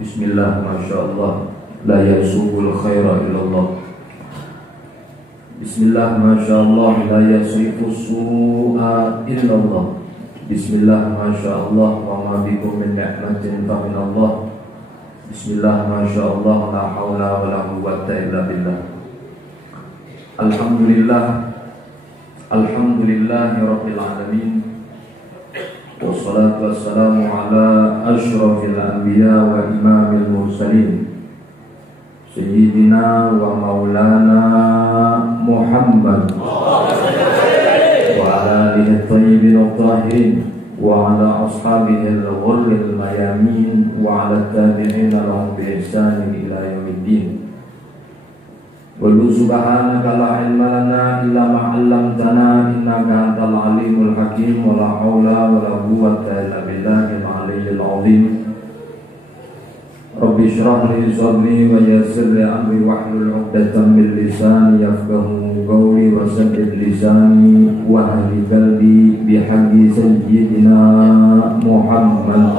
Bismillah, Masya Allah, la yasubul khaira illallah. Bismillah, Masya Allah, la yasifus su'a illallah. Bismillah, Masya Allah, wa ma bikum min ni'matin fa min Allah. Bismillah, Masya Allah, la hawla wa la quwwata illa billah. Alhamdulillah, alhamdulillahi rabbil alamin. Wassalatu wassalamu ala ashrafil anbiya wa imamil mursalin Sayyidina wa maulana Muhammad wa ala alihi tayyibin at-tahirin wa ala ashabihi al-ghurril mayamin wa ala tabi'ina lahum bi ihsanin ila yaumiddin. Walu subhanaka la ilma lana illa ma 'allamtana innaka antal alimul hakim wa la haula wa la quwwata illa billahil aliyyil azim. Rabbi shrah li sadri wa yassir li amri wahlul 'uqdatam min lisani yafqahu qawli wa saddid lisani wa ahli qalbi bihaqqi sayyidina Muhammad.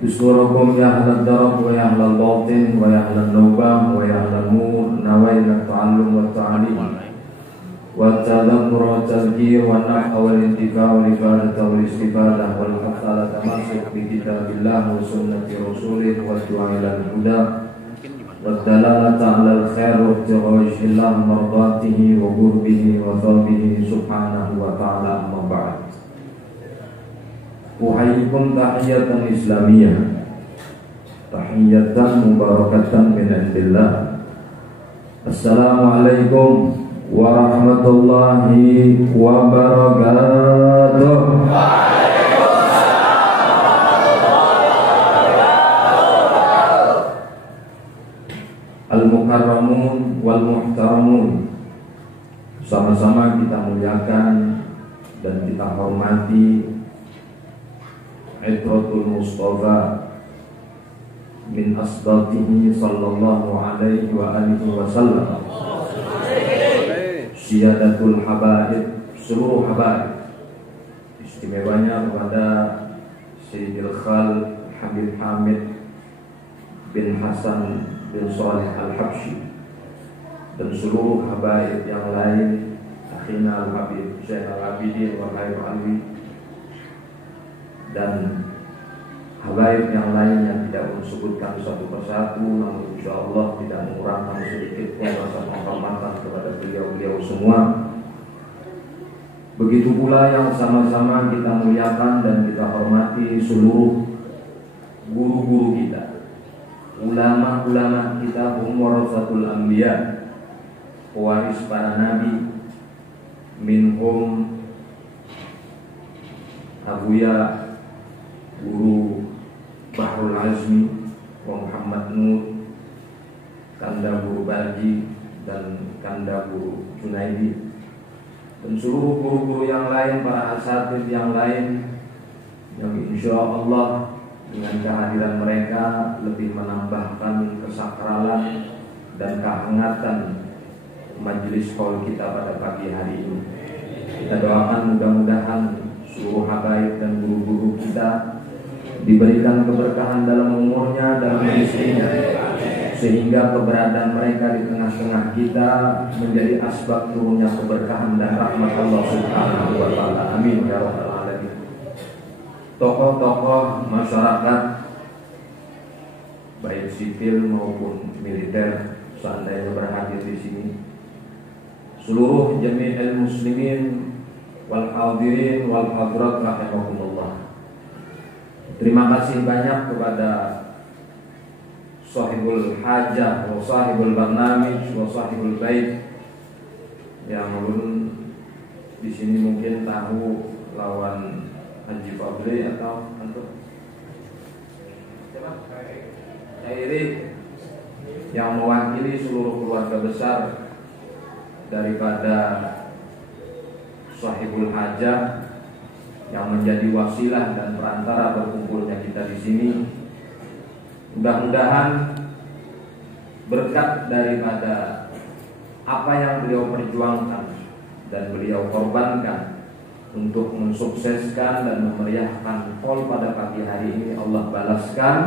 Bismillahirrahmanirrahim. Ya ahlal darab wa ya ahlal batin wa ya ahlal nubah wa ya ahlal nur nawaina ta'allum wa ta'alim wa tadhakur wa tadhkir wa naf'a wal intifa' wa ifadata wal istifadah wal hatta ala tamasuk bi kitabillah wa sunnati rasulih wa du'a ila al-huda wa dalalata ala al-khair wa ibtigha mardatihi wa qurbihi wa thawabihi subhanahu wa ta'ala. Amma ba'd. Uhayyikum tahiyatan islamiyah, tahiyatan mubarakatan min indillah. Assalamualaikum warahmatullahi wabarakatuh. Al-mukarramun wal muhtaramun, sama-sama kita muliakan dan kita hormati Itratul Mustafa min asdatihi sallallahu alaihi wa alihi wa sallam, Siyadatul habaib, seluruh habaib, istimewanya kepada Sayyidil Khal Habib Hamid bin Hasan bin Salih Al-Habsyi dan seluruh habaib yang lain, akhina Al-Habib Syekh Al-Abidin wa Khairul Alwi dan habaib yang lain yang tidak disebutkan satu persatu, namun insyaallah tidak mengurangkan sedikit pun rasa penghormatan kepada beliau-beliau semua. Begitu pula yang sama-sama kita muliakan dan kita hormati seluruh guru-guru kita, ulama-ulama kita, warasatul anbiya, pewaris para nabi, minhum Abuya Guru Bahrul Azmi wa Muhammad Nur, Kanda Guru Baji dan Kanda Guru Junaidi, dan seluruh guru-guru yang lain, para asatidz yang lain yang insya Allah dengan kehadiran mereka lebih menambahkan kesakralan dan kehangatan majelis qaul kita pada pagi hari ini. Kita doakan mudah-mudahan seluruh habaib dan guru-guru kita diberikan keberkahan dalam umurnya, dalam rezekinya, sehingga keberadaan mereka di tengah-tengah kita menjadi asbab turunnya keberkahan dan rahmat Allah Subhanahu wa taala. Amin ya rabbal alamin. Tokoh-tokoh masyarakat baik sipil maupun militer seandainya berhadir di sini, seluruh jami'il muslimin wal hadirin wal hadirat rahimakumullah. Terima kasih banyak kepada sahibul hajah wa sahibul barnamij wa sahibul bait yang ulun di sini mungkin tahu lawan Haji Fadli atau antum siapa? Khairi yang mewakili seluruh keluarga besar daripada Sahibul Hajah yang menjadi wasilah dan perantara berkumpulnya kita di sini. Mudah-mudahan berkat daripada apa yang beliau perjuangkan dan beliau korbankan untuk mensukseskan dan memeriahkan POL pada pagi hari ini, Allah balaskan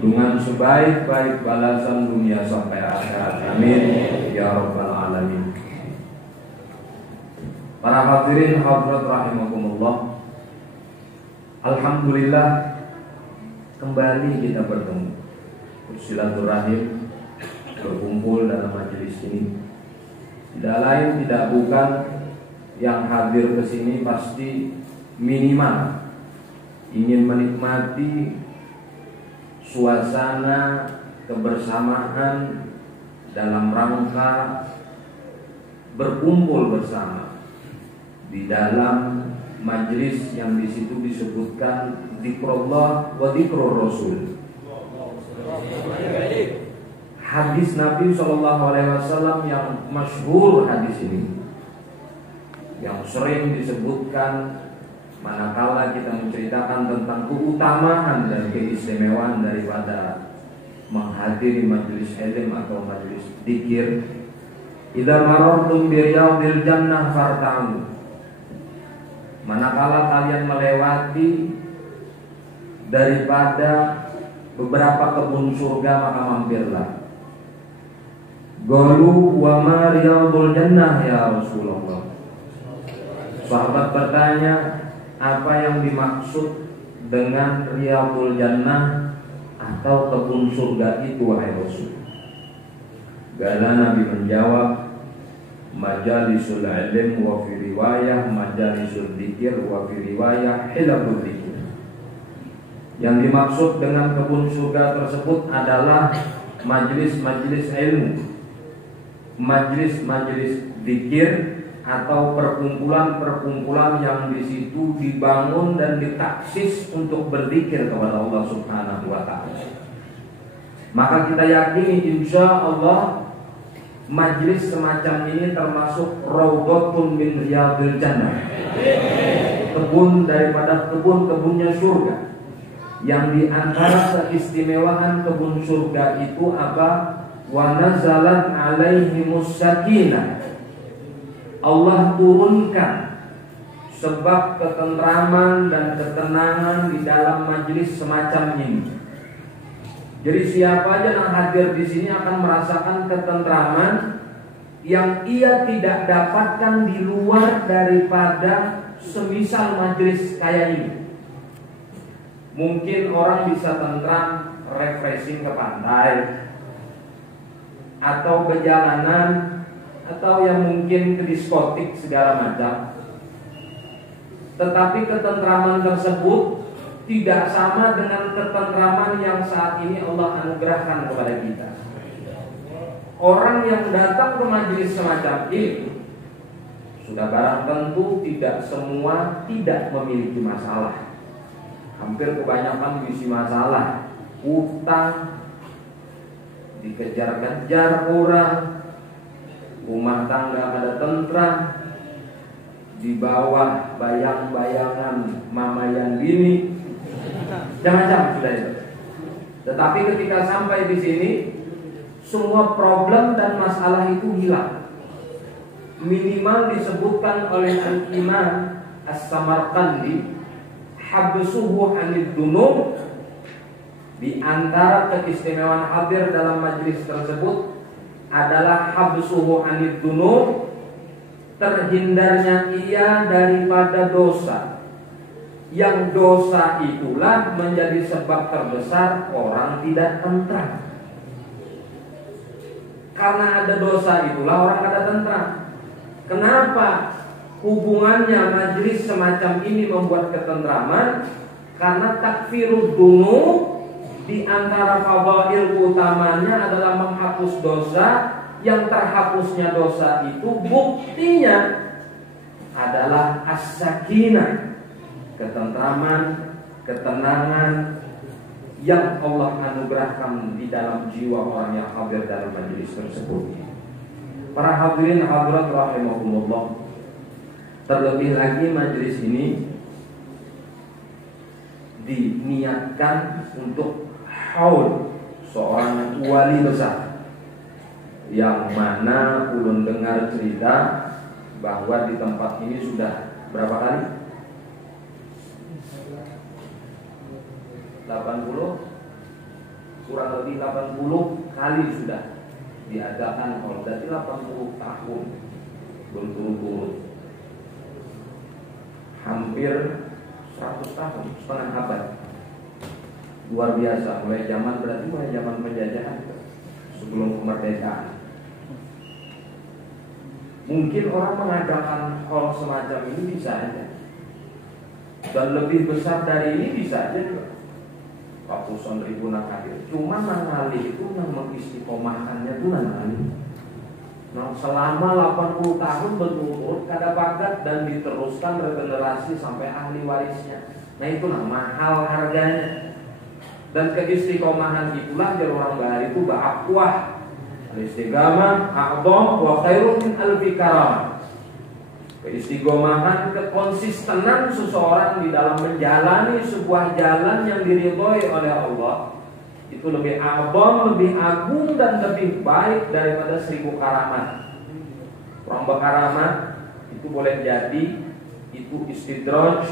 dengan sebaik-baik balasan dunia sampai akhirat. Amin ya rabbal alamin. Para hadirin hadirat rahimakumullah, alhamdulillah kembali kita bertemu, bersilaturahim, berkumpul dalam majelis ini. Tidak lain tidak bukan yang hadir ke sini pasti minimal ingin menikmati suasana kebersamaan dalam rangka berkumpul bersama di dalam majelis yang di situ disebutkan zikrullah wa zikrur rasul. Hadis Nabi SAW yang masyhur, hadis ini yang sering disebutkan manakala kita menceritakan tentang keutamaan dan keistimewaan daripada menghadiri majelis ilmu atau majelis dzikir. Idza marartum bi riyadil jannah farta'u, manakala kalian melewati daripada beberapa kebun surga maka mampirlah. Qalu wa ma riyadul jannah ya Rasulullah. Sahabat bertanya, apa yang dimaksud dengan riyadul jannah atau kebun surga itu wahai Rasul? Gala Nabi menjawab, majalisul ilm wa fi riwayah majalisul dzikir wa fi riwayah hilabul dzikir. Yang dimaksud dengan kebun surga tersebut adalah majelis-majelis ilmu, majelis-majelis dzikir atau perkumpulan-perkumpulan yang di situ dibangun dan ditaksis untuk berzikir kepada Allah Subhanahu wa taala. Maka kita yakini insya Allah majelis semacam ini termasuk raudhatun min riyadil jannah, kebun daripada kebun-kebunnya surga. Yang di antara keistimewaan kebun surga itu apa? Wa nazalat alaihimus sakinah, Allah turunkan sebab ketentraman dan ketenangan di dalam majelis semacam ini. Jadi siapa aja yang hadir di sini akan merasakan ketentraman yang ia tidak dapatkan di luar daripada semisal majelis kayak ini. Mungkin orang bisa tentram refreshing ke pantai atau perjalanan atau yang mungkin ke diskotik segala macam. Tetapi ketentraman tersebut tidak sama dengan ketentraman yang saat ini Allah anugerahkan kepada kita. Orang yang datang ke majelis semacam ini sudah barang tentu tidak semua tidak memiliki masalah. Hampir kebanyakan mengisi masalah, utang, dikejar-kejar orang, rumah tangga ada tentram, di bawah bayang-bayangan mama yang bini, macam-macam sudah itu. Tetapi ketika sampai di sini, semua problem dan masalah itu hilang. Minimal disebutkan oleh Al-Imam As-Samarqandi, habsuhu anid dunub, di antara keistimewaan hadir dalam majelis tersebut adalah habsuhu anid dunub, terhindarnya ia daripada dosa. Yang dosa itulah menjadi sebab terbesar orang tidak tentram. Karena ada dosa itulah orang kada tentram. Kenapa hubungannya majelis semacam ini membuat ketentraman? Karena takfirud dunub, di antara fadail utamanya adalah menghapus dosa. Yang terhapusnya dosa itu buktinya adalah as-sakinah, ketentraman, ketenangan, yang Allah anugerahkan di dalam jiwa orang yang hadir dalam majelis tersebut. Para hadirin hadirat rahimahumullah, terlebih lagi majelis ini diniatkan untuk haul seorang wali besar, yang mana ulun dengar cerita bahwa di tempat ini sudah berapa kali? 80, kurang lebih 80 kali sudah diadakan haul. Berarti 80 tahun berturut-turut, hampir 100 tahun, setengah abad. Luar biasa. Mulai zaman penjajahan sebelum kemerdekaan. Mungkin orang mengadakan hal semacam ini bisa aja, dan lebih besar dari ini bisa aja juga, ratusan ribu hadir. Cuma Nangali itu yang mengistiqomahkannya itu Nangali. Nah, selama 80 tahun berturut-turut kada bakat dan diteruskan regenerasi sampai ahli warisnya. Nah, itulah mahal harganya. Dan keistiqomahan itulah yang orang bahari itu ba'akwah. Al-istiqamah a'dham wa khairun min alfi karamah. Keistiqomahan, kekonsistenan seseorang di dalam menjalani sebuah jalan yang diridhoi oleh Allah itu lebih a'dham, lebih agung dan lebih baik daripada 1000 karamat. Orang berkaramat itu boleh jadi itu istidraj,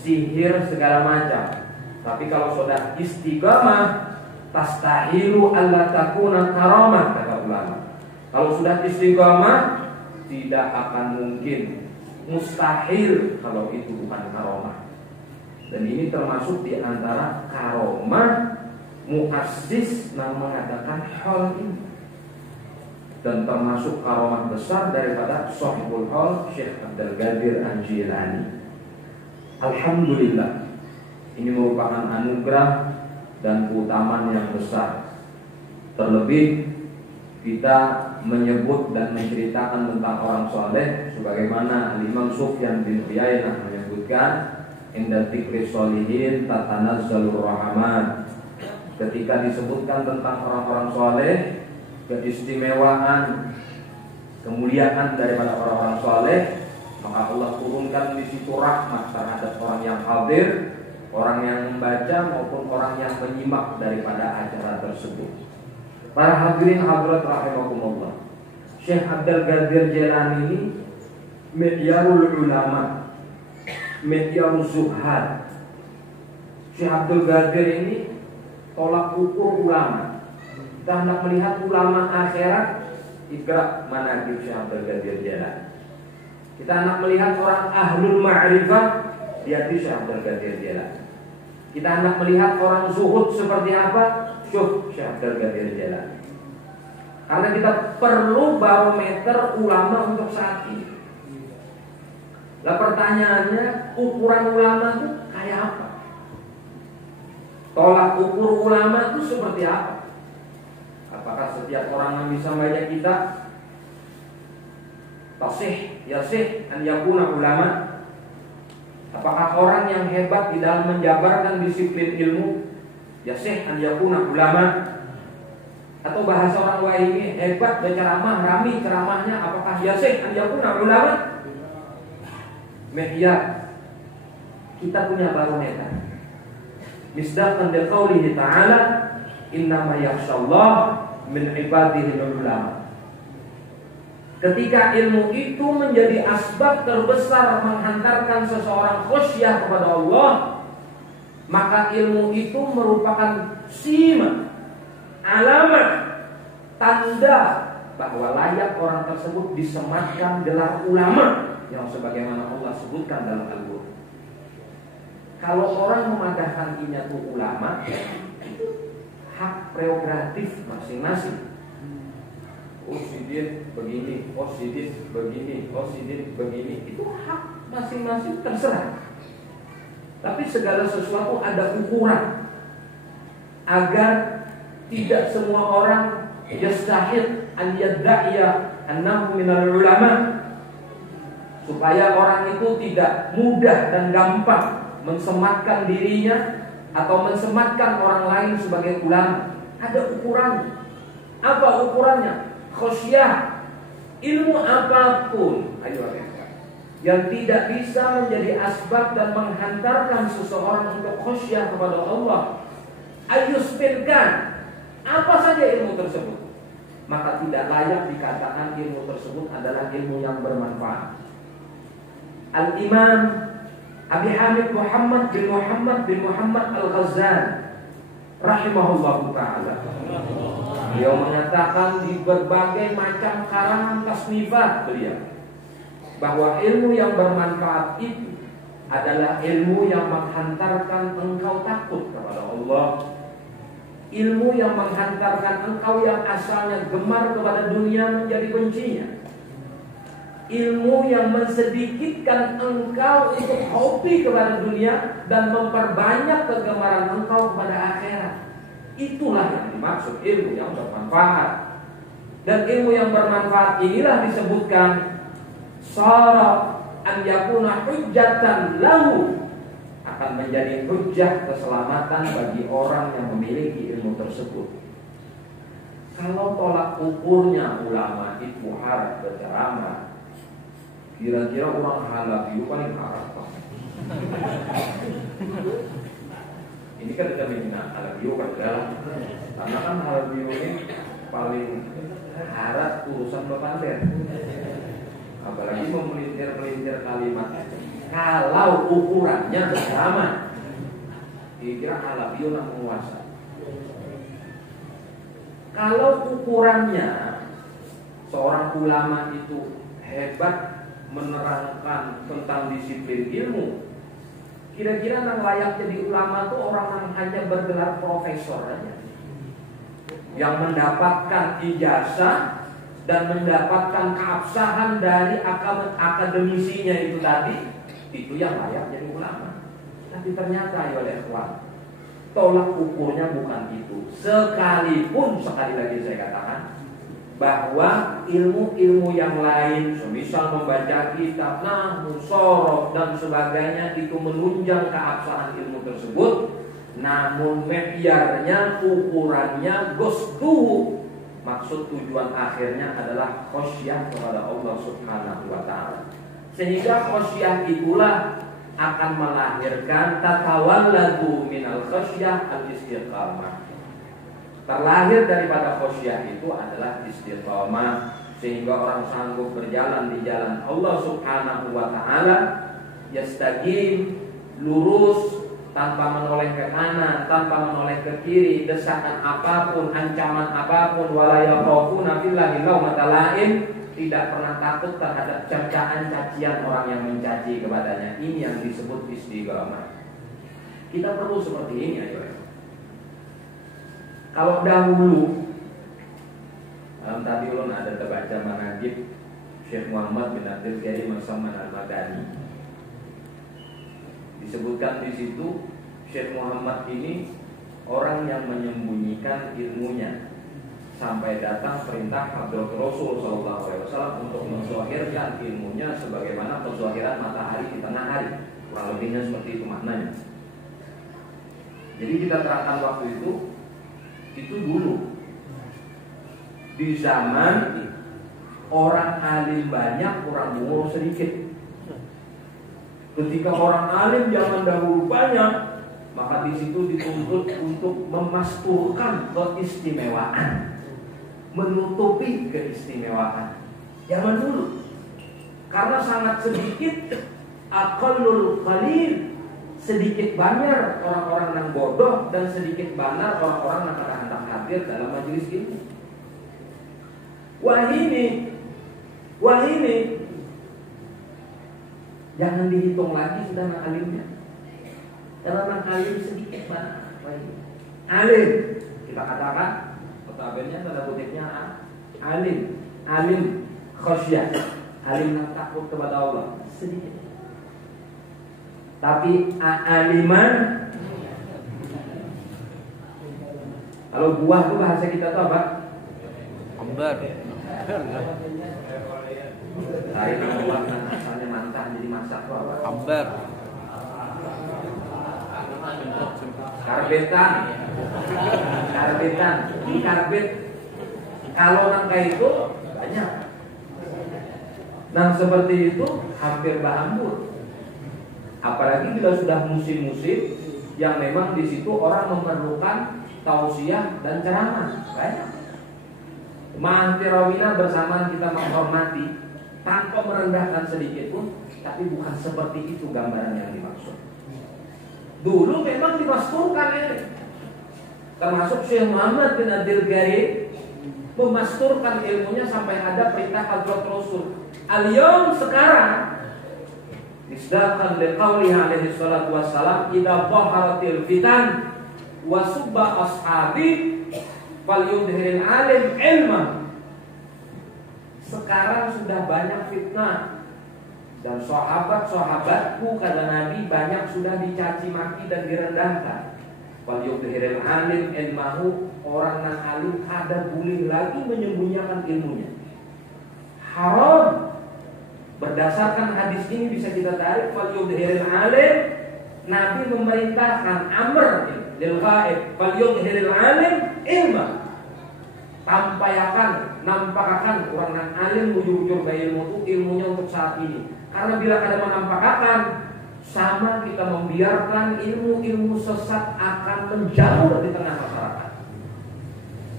sihir, segala macam. Tapi kalau sudah istiqamah, tastahilu alla takuna karamah, kata ulama. Kalau sudah istiqamah, tidak akan mungkin, mustahil kalau itu bukan karamah. Dan ini termasuk di antara karamah muassis yang mengadakan hal ini, dan termasuk karamah besar daripada Sahibul Hal Syekh Abdul Qadir Al-Jilani. Alhamdulillah, ini merupakan anugerah dan keutamaan yang besar. Terlebih kita menyebut dan menceritakan tentang orang soleh, sebagaimana Imam Sufyan bin Uyainah menyebutkan, inda dzikri sholihin tatanazzalur rahmat. Ketika disebutkan tentang orang-orang soleh, keistimewaan, kemuliaan daripada orang-orang soleh, maka Allah turunkan di situ rahmat terhadap orang yang hadir, orang yang membaca maupun orang yang menyimak daripada acara tersebut. Para hadirin hadirat rahimakumullah, Syekh Abdul Qadir Jilani ini mi'yarul ulama, mi'yarul zuhad. Syekh Abdul Qadir ini tolak ukur ulama. Kita hendak melihat ulama akhirat, ikra manaqib Syekh Abdul Qadir Jilani. Kita hendak melihat orang ahlul ma'rifah, lihat Syekh Abdul Qadir Jilani. Kita hendak melihat orang zuhud seperti apa, Syekh Abdul Qadir Jilani. Karena kita perlu barometer ulama untuk saat ini. Lah pertanyaannya, ukuran ulama itu kayak apa? Tolak ukur ulama itu seperti apa? Apakah setiap orang yang bisa membaca kitab tasih, yasih, an yakuna ulama? Apakah orang yang hebat di dalam menjabarkan disiplin ilmu, yasih an yakuna ulama? Atau bahasa orang Wahimi, hebat berceramah, rami ceramahnya, apakah yasih an yakuna ulama? Media kita punya barometer. Misdaqan bi qaulihi ta'ala, innama yakhshallah min ibadihi ulama. Ketika ilmu itu menjadi asbab terbesar menghantarkan seseorang khusyah kepada Allah, maka ilmu itu merupakan sima, alamat, tanda bahwa layak orang tersebut disematkan gelar ulama yang sebagaimana Allah sebutkan dalam Al-Qur'an. Kalau orang memadahkan itu ulama, itu hak prerogatif masing-masing. Oh sidin begini, oh sidin begini, oh sidin begini, itu hak masing-masing, terserah. Tapi segala sesuatu ada ukuran, agar tidak semua orang yastahil an yadda'iya annahu minal ulama, supaya orang itu tidak mudah dan gampang mensematkan dirinya atau mensematkan orang lain sebagai ulama. Ada ukuran. Apa ukurannya? Khosyah. Ilmu apapun, ayo yang tidak bisa menjadi asbab dan menghantarkan seseorang untuk khosyah kepada Allah, ayusbirkan apa saja ilmu tersebut, maka tidak layak dikatakan ilmu tersebut adalah ilmu yang bermanfaat. Al-Imam Abi Hamid Muhammad bin Muhammad Al-Ghazali rahimahullahu ta'ala, beliau mengatakan di berbagai macam karangan tasnifat beliau bahwa ilmu yang bermanfaat itu adalah ilmu yang menghantarkan engkau takut kepada Allah, ilmu yang menghantarkan engkau yang asalnya gemar kepada dunia menjadi bencinya, ilmu yang mensedikitkan engkau untuk hobi kepada dunia dan memperbanyak kegemaran engkau kepada akhirat. Itulah yang dimaksud ilmu yang bermanfaat. Dan ilmu yang bermanfaat inilah disebutkan sara an yakuna hujjatan lahu, akan menjadi hujjah keselamatan bagi orang yang memiliki ilmu tersebut. Kalau tolak ukurnya ulama itu harap berceramah, kira-kira orang Halabi paling harap. Ini kan kita mengenal Halabi kan dalam, karena kan Halabi ini paling harap urusan berpandir, apalagi memelintir kalimat. Kalau ukurannya sama, kira-kira Halabi yang menguasai. Kalau ukurannya seorang ulama itu hebat menerangkan tentang disiplin ilmu, kira-kira yang layak jadi ulama itu orang yang hanya bergelar profesor aja, yang mendapatkan ijazah dan mendapatkan keabsahan dari akademisinya itu tadi, itu yang layak jadi ulama. Tapi ternyata ya oleh ikhwan, tolak ukurnya bukan itu. Sekalipun sekali lagi saya katakan bahwa ilmu-ilmu yang lain, semisal membaca kitab, nahwu, shoroh dan sebagainya, itu menunjang keabsahan ilmu tersebut. Namun medyarnya, ukurannya, gosduhu, maksud tujuan akhirnya adalah khosyah kepada Allah Subhanahu wa ta'ala. Sehingga khosyah itulah akan melahirkan tatawalladu minal khosyah al-istiqamah. Terlahir daripada khosyah itu adalah istiqamah, sehingga orang sanggup berjalan di jalan Allah Subhanahu wa ta'ala, yastaqim, lurus, tanpa menoleh ke kanan, tanpa menoleh ke kiri, desakan apapun, ancaman apapun, wala yakhafuna fillahi laumata laim, tidak pernah takut terhadap cercaan cacian orang yang mencaci kepadanya. Ini yang disebut istiqamah. Kita perlu seperti ini ya. Kalau dahulu, tadi ulun ada terbaca manaqib Syekh Muhammad bin Abdul Karim As-Samman Al-Madani. Disebutkan di situ Syekh Muhammad ini orang yang menyembunyikan ilmunya sampai datang perintah Hadratus Rasul SAW untuk menzahirkan ilmunya sebagaimana penzahiran matahari di tengah hari. Kurang lebihnya seperti itu maknanya. Jadi kita terangkan waktu itu dulu di zaman orang alim banyak, orang murah sedikit. Ketika orang alim zaman dahulu banyak, maka di situ dituntut untuk memasturkan keistimewaan, menutupi keistimewaan zaman dulu. Karena sangat sedikit, aqallul qalil, sedikit banyak orang-orang yang bodoh dan sedikit banyak orang-orang yang hendak hadir dalam majelis ini. Wah ini jangan dihitung lagi sudah nak alimnya. Karena nak alim sedikit banyak. Alim kita katakan notabene tanda kutipnya alim khosyah, alim yang takut kepada Allah sedikit. Tapi aliman, kalau buah itu bahasa kita itu apa? Ambar. Dari buah dan asalnya mentah jadi masak itu apa? Ambar. Karbetan. Di karbet. Kalau nangka itu banyak. Nah seperti itu hampir berambut. Apalagi bila sudah musim-musim yang memang di situ orang memerlukan tausiah dan ceramah banyak. Ma'antirawina bersamaan kita menghormati tanpa merendahkan sedikit pun, tapi bukan seperti itu gambaran yang dimaksud. Dulu memang dimasturkan ini, termasuk Syekh Muhammad bin Abdul Gharib memasturkan ilmunya sampai ada perintah Hadrat Rasul. Al-yawm sekarang isdaqan liqaulihi alaihi salatu wassalam idza dhaharatil fitan wa subba ashabi falyudhiril alim ilma. Sekarang sudah banyak fitnah dan sahabat-sahabatku kata Nabi banyak sudah dicaci maki dan direndahkan. Falyudhiril alim ilmahu, orang yang alim ada boleh lagi menyembunyikan ilmunya. Haram. Berdasarkan hadis ini bisa kita tarik falyudhiril alim, Nabi memerintahkan amr lil ghaib falyudhiril alim ilma. Tampayakan, nampakkan orang yang alim bujur-bujur ilmu itu ilmunya untuk saat ini. Karena bila ada menampakkan, sama kita membiarkan ilmu-ilmu sesat akan menjauh di tengah masyarakat.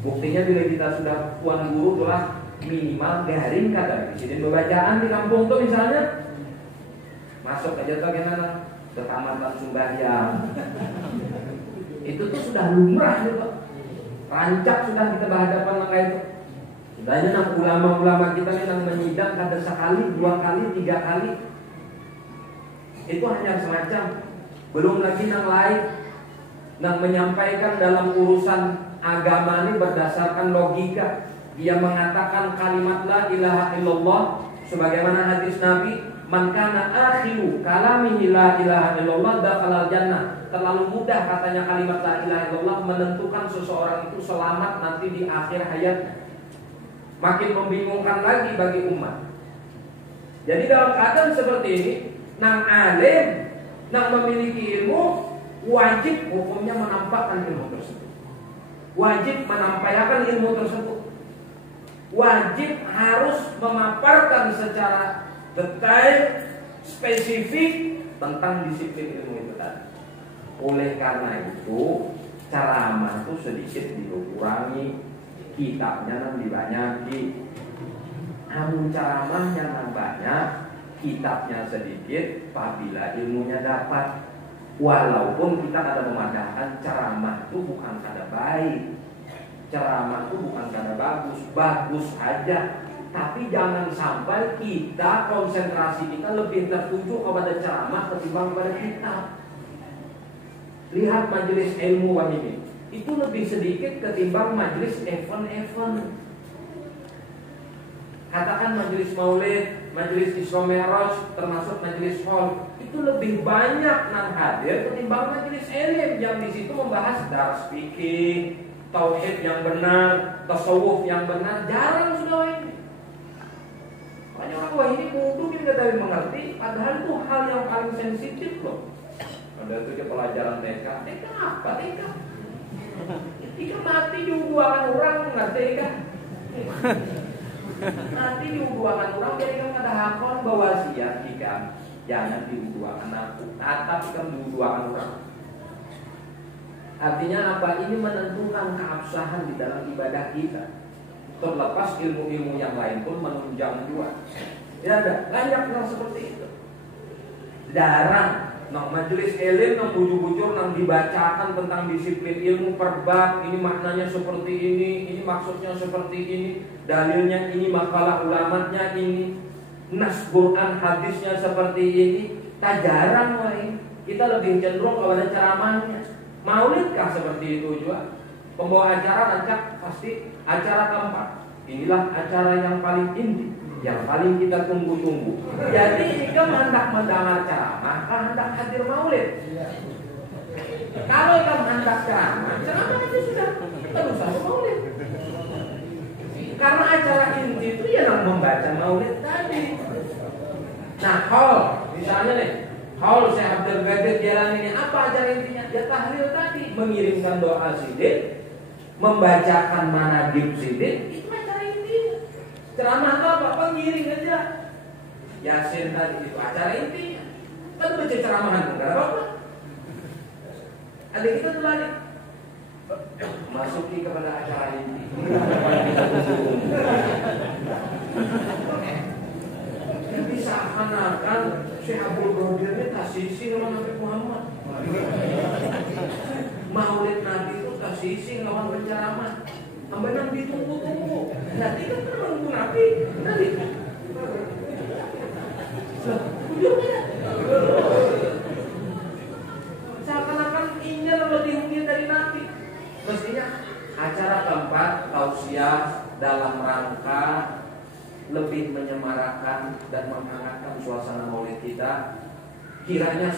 Buktinya bila kita sudah tuan guru telah minimal garing kata presiden bacaan di kampung tuh misalnya masuk aja tuh gimana kecamatan Sumbahyang itu tuh sudah lumrah gitu, rancak sudah kita berhadapan dengan itu. Sudahnya nang ulama-ulama kita nih nang menyidang kada sekali, 2 kali, 3 kali itu hanya semacam, belum lagi nang lain nang menyampaikan dalam urusan agama ini berdasarkan logika. Dia mengatakan kalimat la ilaha illallah sebagaimana hadis Nabi, man kana akhiru kalamihi la ilaha illallah dakhalal jannah. Terlalu mudah katanya kalimat la ilaha illallah menentukan seseorang itu selamat nanti di akhir hayatnya. Makin membingungkan lagi bagi umat. Jadi dalam keadaan seperti ini, nang alim, nang memiliki ilmu, wajib hukumnya menampakkan ilmu tersebut. Wajib menampakkan ilmu tersebut. Wajib harus memaparkan secara detail, spesifik tentang disiplin ilmu itu tadi. Oleh karena itu, ceramah itu sedikit dikurangi, kitabnya nang dibanyaki. Namun ceramahnya nang banyak, kitabnya sedikit, apabila ilmunya dapat. Walaupun kita ada memadahkan ceramah itu bukan kada baik. Ceramah itu bukan karena bagus aja, tapi jangan sampai kita konsentrasi kita lebih tertuju kepada ceramah ketimbang kepada kitab. Lihat majelis ilmu ini, itu lebih sedikit ketimbang majelis event-event. Katakan majelis maulid, majelis Isra Mi'raj, termasuk majelis hall, itu lebih banyak nang hadir ketimbang majelis ilmu yang di situ membahas darah speaking, tauhid yang benar, tasawuf yang benar, jarang sudah ini. Banyak orang wah ini bodoh kita dari mengerti, padahal itu hal yang paling sensitif loh. Ada itu ke pelajaran TK apa TK? TK mati diubuakan orang, ngerti kan? Nanti diubuakan orang, jadi kan ada hakon bahwa siap ikan, jangan diubuakan aku, tetap ikan diubuakan orang. Artinya apa? Ini menentukan keabsahan di dalam ibadah kita. Terlepas ilmu-ilmu yang lain pun menunjang juga. Ya ada, layaklah seperti itu. Jarang nang majelis ilmu nang bujur-bujur nang dibacakan tentang disiplin ilmu per bab, ini maknanya seperti ini maksudnya seperti ini, dalilnya ini, makalah ulamanya ini, nas Quran hadisnya seperti ini. Tak jarang lain. Kita lebih cenderung kepada ceramahnya. Maulidkah seperti itu juga? Pembawa acara rancak pasti acara keempat. Inilah acara yang paling inti, yang paling kita tunggu-tunggu. Jadi jika hendak mendengar ceramah, hendak hadir maulid. Kalau kamu hendak ceramah itu sudah usah maulid. Karena acara inti itu yang membaca maulid tadi. Nah, hall misalnya nih, Haul Syekh Abdul Qadir Jailani ini apa acara intinya? Ya tahlil tadi, mengirimkan doa sidin, membacakan manaqib sidin, itu acara intinya. Ceramah itu apa? Pengiring aja. Yasin tadi itu acara intinya. Kan baca ceramahan enggak apa-apa. Ada kita terbalik. Masuki kepada acara inti. Jadi seakan-akan Syekh Abdul Qadir ini tasisi lawan Nabi Muhammad. Maulid Nabi itu tasisi lawan penceramah. Sampai nanti ditunggu-tunggu. Nanti kan menunggu Nabi. Nanti. Ujungnya. Seakan-akan ini lebih mungkin dari Nabi. Mestinya acara keempat tausiah dalam rangka lebih menyemarakkan dan menghangatkan suasana maulid kita. Kiranya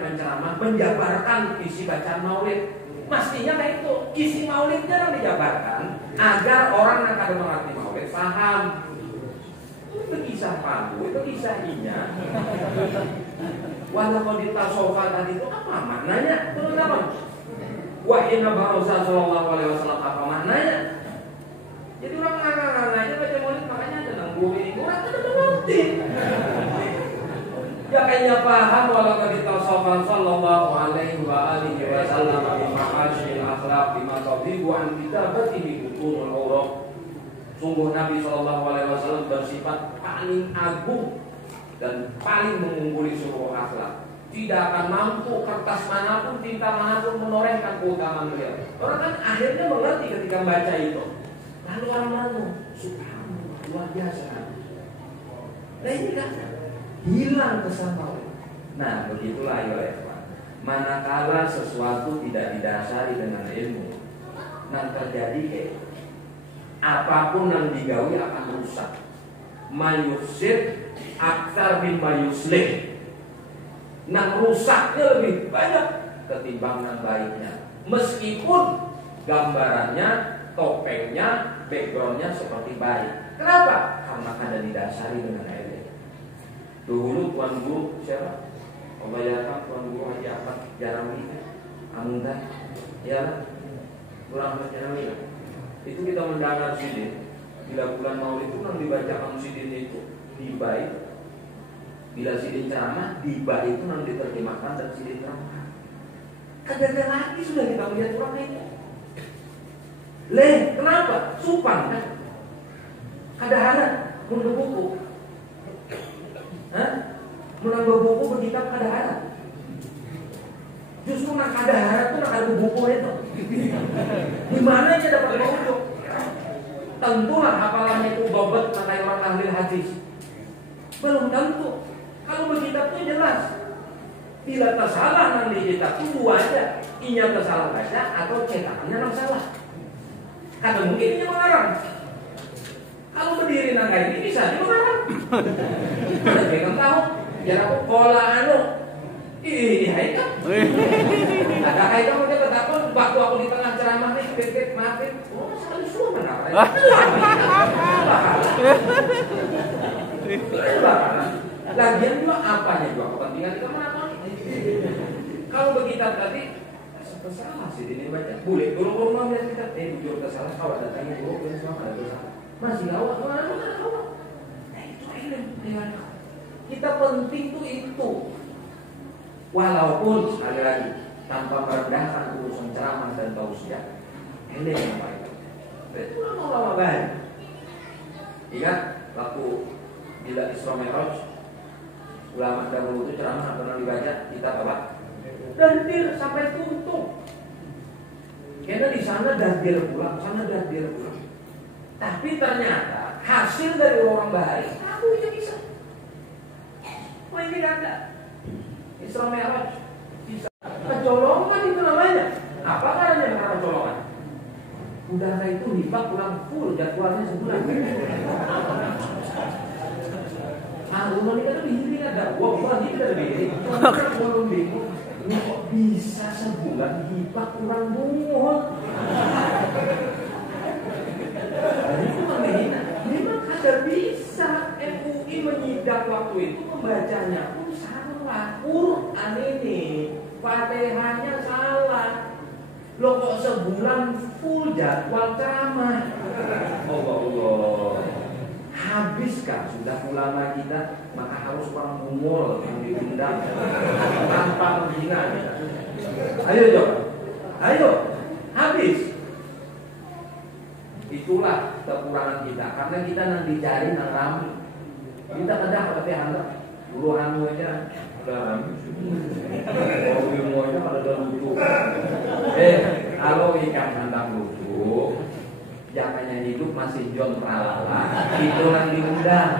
penceramah menjabarkan isi bacaan maulid. Mestinya kayak itu, isi maulidnya yang dijabarkan agar orang yang kadang mengerti maulid paham. Itu kisah Palu, itu kisah Inya. Walau di tasofa tadi itu apa maknanya? Teman-teman. Wahina Barosa Sallallahu Alaihi Wasallam apa maknanya? Jadi orang nanya baca maulid makanya ada 60 minggu orang kan udah ngerti. Ya kayaknya paham walau di tasofa Sallallahu Alaihi Wasallam bimahashil akhlaq bima tabibu an kitabatihi butunul awraq. Sungguh Nabi Sallallahu Alaihi Wasallam bersifat paling agung dan paling mengungguli seluruh akhlak. Tidak akan mampu kertas manapun, tinta manapun menorehkan keutamaan beliau. Orang kan akhirnya mengerti ketika membaca itu. Lalu orang malu, subhanallah, luar biasa. Nah ini kan hilang kesan maulid. Nah begitulah ya Pak. Manakala sesuatu tidak didasari dengan ilmu, yang terjadi kayak apapun yang digawi akan rusak. Mayusid aktsar bin mayuslih. Nang rusaknya lebih banyak ketimbang nang baiknya. Meskipun gambarannya, topengnya, backgroundnya seperti baik. Kenapa? Karena ada didasari dengan ilmu. Dulu Tuan Guru siapa? Allah yarham Tuan Guru Haji Ahmad Jarami, Amundah, ya, Kurang Ahmad Jarami. Itu kita mendengar sidin. Bila bulan Maulid itu yang dibacakan sidin itu di baik. Bila sidin ceramah, tiba itu nanti diterjemahkan dan sidin ceramah. Ada lagi sudah kita melihat orang itu. Kenapa? Supan kan? Kadang-kadang menurut buku. Menurut buku berkitab kadang-kadang. Justru nak kadang-kadang itu nak ada buku itu. Di mana dia dapat buku? Tentulah hafalannya itu bobot sampai orang ahli hadis. Belum tentu. Kalau berkitab itu jelas. Bila tersalah nanti kitab itu dua aja. Inya tersalah baca atau cetakannya yang salah. Kata mungkin ini mengarang. Kalau berdiri nangka ini bisa dia mengarang. Ada pegang tahu. Ya aku pola ini haikal. Ada haikal dia bertakun. Waktu aku di tengah ceramah nih, pikir maafin. Oh sekali semua menapa? Lagian juga apanya juga kepentingan kita menapa? Kalau begitu tadi tersalah sih ini baca. Boleh tolong melihat kita. Jujur tersalah. Kalau datangnya guru dan semua ada tersalah. Masih awak mana awak? Itu ilmu. Kita penting tuh itu. Walaupun sekali lagi tanpa merendahkan urusan ceramah dan tausiah. Ini yang baik. Itu lama baik. Ingat waktu bila Isra Mi'raj ulama dahulu itu ceramah pernah dibaca kitab apa? Dardir sampai tuntung. Karena di sana dardir pulang, Tapi ternyata hasil dari orang baik, aku itu bisa. Oh ini ada Isra Mi'raj bisa. Kecolongan itu namanya. Apa caranya karena kecolongan? Udara itu hibak pulang full, jadwalnya sebulan. Rumah ini kan lebih ada. Wah, ini kan lebih. Ini kok bisa sebulan hibak kurang muat. Itu menghina. Memang ada bisa MUI menyidak waktu itu membacanya pun salah. Fatihahnya salah. Lo kok sebulan full jadwal ceramah? Allah. Habiskah sudah ulama kita? Maka harus orang bungol yang diundang tanpa menghina. Ayo Jok, ayo, habis. Itulah kekurangan kita, karena kita nanti cari nang rame. Kita kadang tapi anggap dulu anu aja udah rame. Kalau ilmu aja ada lucu. Kalau ikan hantam lucu, jangannya hidup masih John Tralala, itu yang diundang.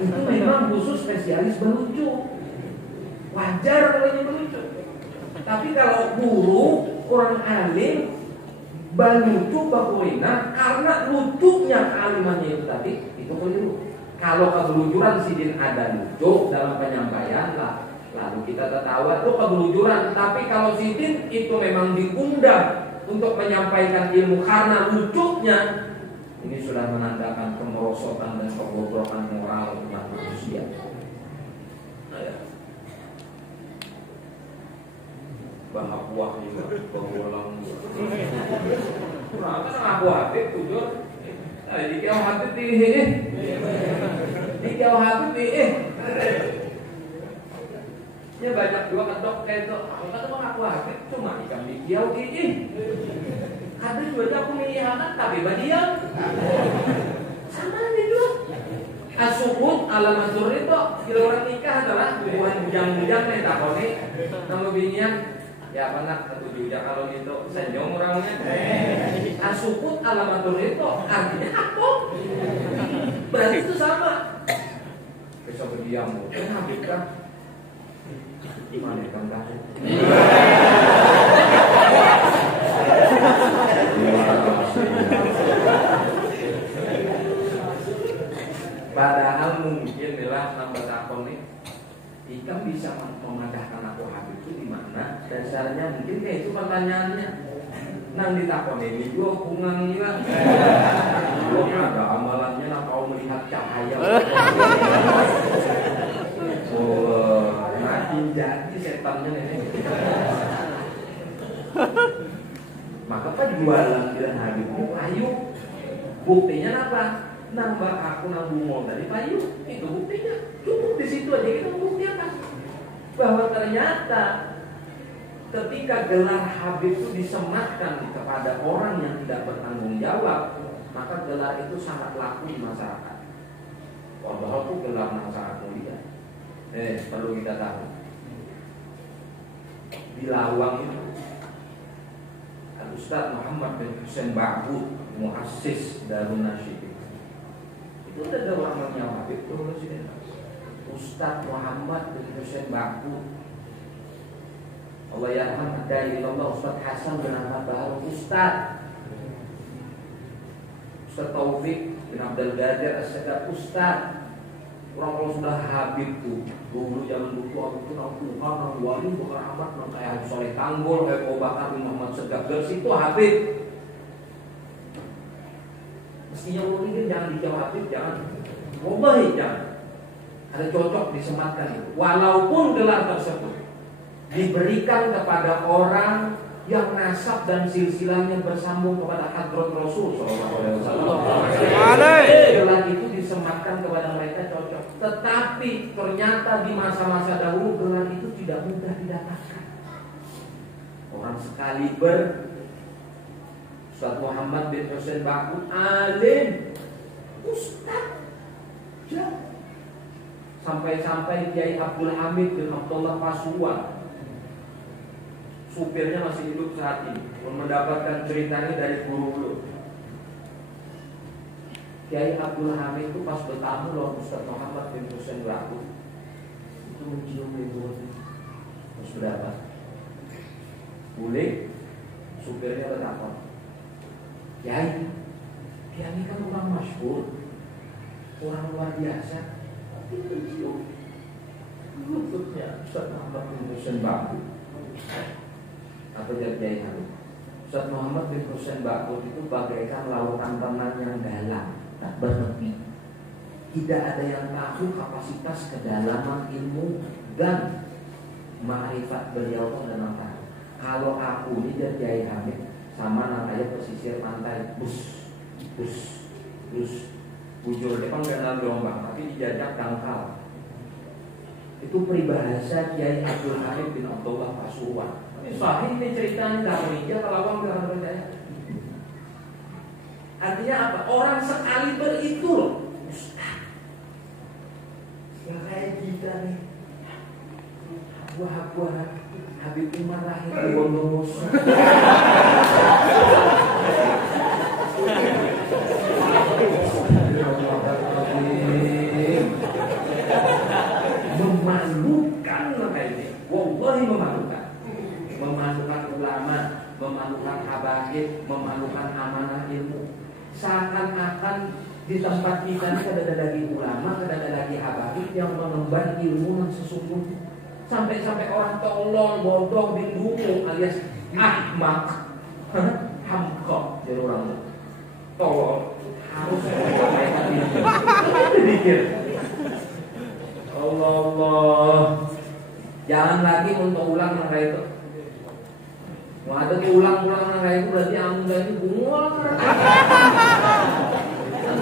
Itu memang khusus spesialis berlucu. Wajar kalau ini berlucu. Tapi kalau guru, orang alim, berlucu bakulina, karena lucunya kalimatnya itu tadi, itu keliru. Kalau kebelujuran sidin ada lucu dalam penyampaian lah, lalu kita tertawa, itu kebelujuran. Tapi kalau sidin itu memang diundang untuk menyampaikan ilmu karena lucunya, ini sudah menandakan kemerosotan dan kebobrokan moral umat manusia. Bahak buah juga, bahulang juga. Nah, kan aku habib tujuh. Di kau habib di kau habib Ya banyak juga kedok kayak itu. Aku kata aku habib cuma ikan di kiau ini. Habib juga aku milih anak tapi badiam. Sama juga. Asukut alamatur itu bila orang nikah adalah hubungan bujang-bujang yang tak koni nama binian. Ya mana ketujuh kalau gitu senyum orangnya. Asukut alamatur itu artinya apa? Berarti itu sama. Besok berdiam, habib kan? Gimana kan kamu? Padahal mungkin adalah nambah takon nih. Ikam bisa memadahkan aku habib itu di mana? Dasarnya mungkin kayak itu pertanyaannya. Nang ditakon ini gua pungang juga. Gua ada amalannya nak kau melihat cahaya. Oh, makin jadi setannya ini. Maka apa jualan dan habib itu ayo. Buktinya apa? Nambah aku nambung dari payu, itu buktinya. Cukup di situ aja kita membuktikan bahwa ternyata ketika gelar habib itu disematkan kepada orang yang tidak bertanggung jawab, maka gelar itu sangat laku di masyarakat. Padahal itu gelar yang sangat mulia. Perlu kita tahu. Di Lawang itu Ustaz Muhammad bin Husain Ba'bud, muassis Darun Nasyid. Itu ada orang namanya habib terus ini. Ustaz Muhammad bin Husain Ba'bud. Allah yarham hadai Allah Ustaz Hasan bin Ahmad Bahar Ustaz. Ustaz Taufik bin Abdul Qadir As-Sadar Ustaz. Orang kalau sudah habib tuh dulu zaman dulu aku tuh nang wali bukan amat nang kayak Soleh Tanggul kayak Abu Bakar bin Muhammad Segaf itu habib. Mestinya mungkin jangan dijauh habib, jangan. Wallahi jangan. Ada cocok disematkan itu. Walaupun gelar tersebut diberikan kepada orang yang nasab dan silsilahnya bersambung kepada hadrat Rasul SAW. Gelar itu disematkan kepada mereka cocok. Tetapi ternyata di masa-masa dahulu gelar itu tidak mudah didapatkan. Orang sekali Ustaz Muhammad bin Husain Ba'bud alim, Ustaz, ya. Sampai-sampai Kiai Abdul Hamid bin Abdullah Pasuruan, supirnya masih hidup saat ini, mendapatkan ceritanya dari guru-guru. Kiai Abdul Hamid itu pas bertamu loh Ustaz Muhammad bin Husain Ba'bud, itu mencium ibu. Terus berapa? Boleh? Supirnya berapa? Kiai ini kan orang masyhur, orang luar biasa. Itu mencium lututnya Ustaz Muhammad bin Husain Ba'bud. Apa jadi Kiai Hamid? Ustaz Muhammad bin Husain Ba'bud itu bagaikan lautan tenang yang dalam, tak bertepi. Tidak ada yang tahu kapasitas kedalaman ilmu dan ma'rifat beliau dalam Kalau aku ini dan Kiai Hamid sama namanya pesisir pantai, bus, bujur depan kenal gelombang, tapi dijajak dangkal. Itu peribahasa Kiai Abdul Hamid bin Abdullah Pasuruan. Ini sahih ini ceritanya dari kalau orang bilang percaya. Artinya apa? Orang sekali beritu loh. Ya kayak kita nih. Buah Habib Umar lahir di Bondowoso. Memalukan kayak ini. Wallahi memalukan. Memalukan ulama, memalukan habaib, memalukan amanah ilmu. Seakan-akan di tempat kita ini ada lagi ulama, ada lagi habaib yang mengemban ilmu yang sesungguhnya. Sampai orang tolong, bodoh, bingung alias ahmak, hamkok, jadi orang tolong harus menyampaikan ilmu. Dikir, Allah, jangan lagi untuk ulang yang kayak itu. Mau ada ulang-ulang yang kayak itu berarti anda ini bunguang.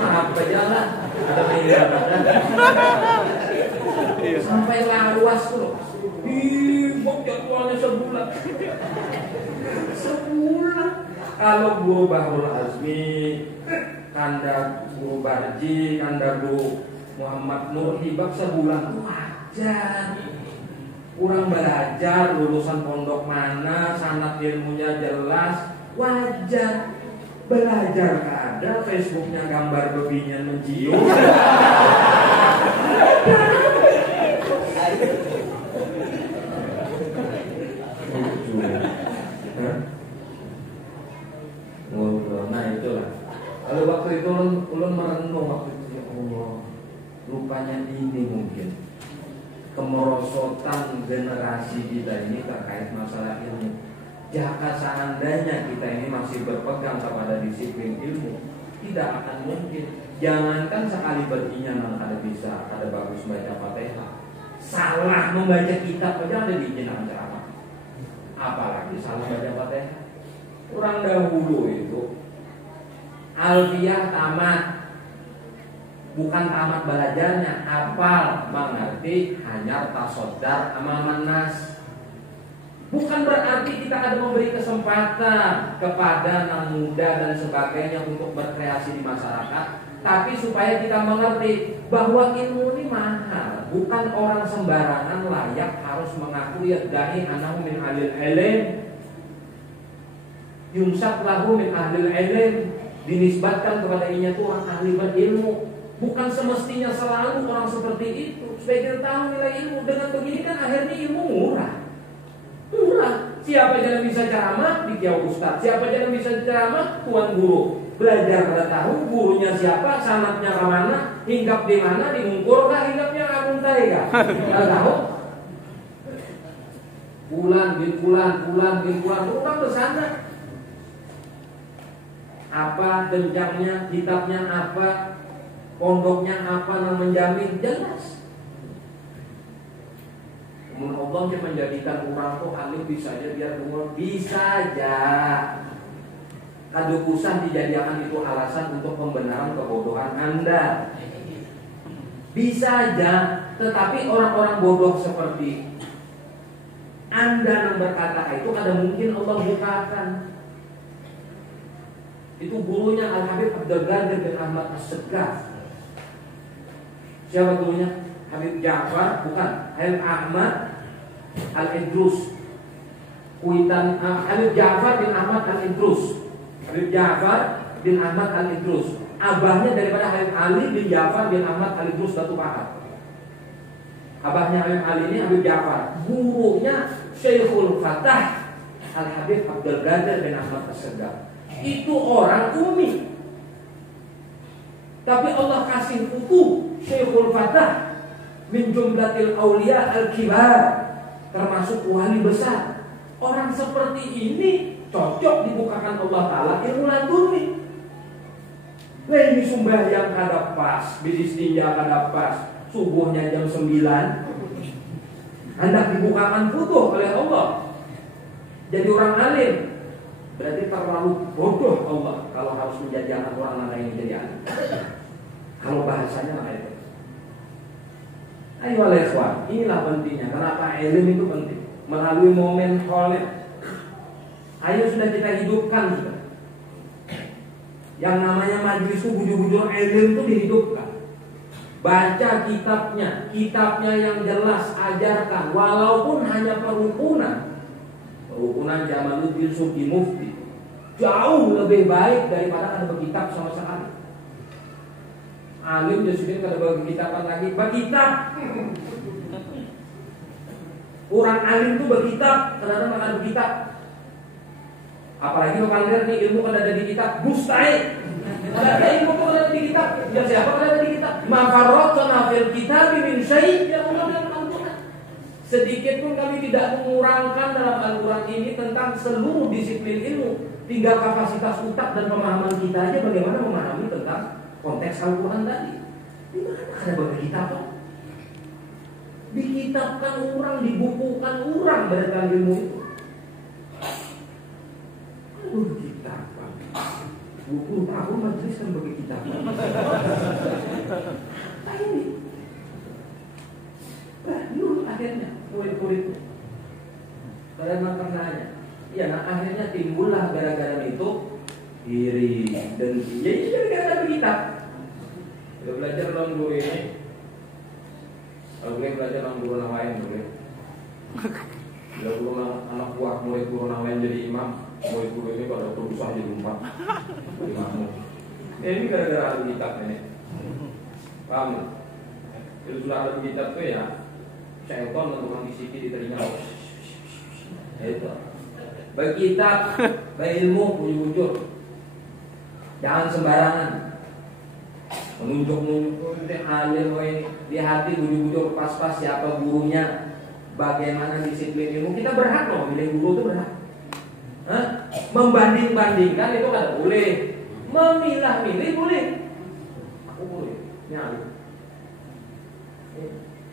Maaf aja lah, ada media sampai lawas tuh. Bok jadwalnya sebulan. Kalau Guru Bahrul Azmi, Kanda Guru Barji, Kanda Guru Muhammad Nur Hibak sebulan tuh wajar. Kurang belajar, lulusan pondok mana, sanad ilmunya jelas, wajar. Belajar ada, Facebooknya gambar bebinya mencium. Nah itulah. Kalau waktu itu ulun merenung waktu itu, ya Allah, rupanya ini mungkin kemerosotan generasi kita ini terkait masalah ilmu. Jika seandainya kita ini masih berpegang kepada disiplin ilmu, tidak akan mungkin. Jangankan sekali berinya ada bisa, ada bagus baca Fatihah, salah membaca kitab aja ada diizin ceramah. Apalagi salah baca Fatihah. Orang dahulu itu alfiah tamat, bukan tamat belajarnya, hafal, mengerti, hanya tasoddar amaman nas. Bukan berarti kita ada memberi kesempatan kepada anak muda dan sebagainya untuk berkreasi di masyarakat, tapi supaya kita mengerti bahwa ilmu ini mahal. Bukan orang sembarangan layak harus mengakui yadda'i anahu min ahlil ilm, yumsak lahu min ahlil ilm, dinisbatkan kepada inya itu orang ahli berilmu. Bukan semestinya selalu orang seperti itu. Supaya kita tahu nilai ilmu. Dengan begini kan akhirnya ilmu murah. Siapa yang bisa ceramah di kiau ustaz, siapa yang bisa ceramah tuan guru. Belajar pada tahu gurunya siapa, sanatnya ke mana, hinggap di mana, dimungkur kah hinggapnya ngamuntai kah? Enggak tahu. Bulan bin bulan orang bersana. Apa jenjangnya, kitabnya apa, pondoknya apa yang menjamin jelas. Allah yang menjadikan orang tuh alim bisa aja biar umur bisa aja. Kadukusan dijadikan itu alasan untuk pembenaran kebodohan Anda. Bisa aja, tetapi orang-orang bodoh seperti Anda yang berkata itu ada mungkin Allah bukakan. Itu gurunya Al-Habib Abdul Qadir bin Ahmad As-Segaf. Siapa gurunya? Habib Ja'far, bukan, Habib Ahmad Al-Idrus. Habib Ja'far bin Ahmad Al-Idrus. Habib Ja'far bin Ahmad Al-Idrus. Abahnya daripada Habib Ali bin Ja'far bin Ahmad Al-Idrus Batu Pahat. Abahnya Habib Ali ini Habib Ja'far. Gurunya Syekhul Fatah Al-Habib Abdul Qadir bin Ahmad As-Segaf. Itu orang umi, tapi Allah kasih putu Syekhul Fatah min jumlatil auliya al-kibar, termasuk wali besar. Orang seperti ini cocok dibukakan Allah Ta'ala ilmu laduni. Nah ini sembahyang kada pas, bisnis tinja kada pas, subuhnya jam 9, hendak dibukakan putu oleh Allah. jadi orang alim, berarti terlalu bodoh Allah kalau harus menjadi anak orang lain jadi alim. Kalau bahasanya lah itu. Ayo ikhwan, inilah pentingnya. Kenapa ilmu itu penting? Melalui momen holnya. Ayo sudah kita hidupkan sudah. Yang namanya majlis bujur-bujur ilmu itu dihidupkan. Baca kitabnya yang jelas, ajarkan. Walaupun hanya perukunan Jamaluddin Subki Mufti, jauh lebih baik daripada ada berkitab sama sekali. Alim jadi kada berkitaban lagi, berkitab. Orang alim itu berkitab, kadang-kadang makan berkitab. Apalagi kalau lihat nih ilmu kan ada di kitab, mustahil. Ada ilmu kan ada di kitab, ya siapa kan ada di kitab? Mafarrotna fil kitab min syai' yang dalam Al-Quran. Sedikit pun kami tidak mengurangkan dalam Al-Quran ini tentang seluruh disiplin ilmu. Tinggal kapasitas otak dan pemahaman kita aja bagaimana memahami tentang konteks Al-Quran tadi. Di mana ada berkitab? Dikitabkan orang, dibukukan orang berdasarkan ilmu itu. Kitab, buku tahun majelis kan bagi kitab. Ini, nurut akhirnya murid-muridnya. Kalian makan nanya, ya nah akhirnya timbullah gara-gara itu iri dan jadi gara-gara berkitab. Udah belajar dalam guru ini. Kalau boleh belajar dalam guru lain boleh. Bila guru anak buah murid guru lain jadi imam, murid guru ini kalau berusaha jadi umpat imammu. Ini gara-gara kitab ini. Paham? Itu sudah ada kitab tuh ya. Syaitan untuk mengisiki di telinga. Itu. Baik kitab, baik ilmu, bujur-bujur. Jangan sembarangan. Menunjuk-nunjuk alim di hati bujur-bujur pas-pas siapa gurunya, bagaimana disiplin ilmu. Kita berhak loh milih guru itu berhak. Membanding-bandingkan itu kan boleh. Memilah-milih boleh. Aku boleh. Ini alim.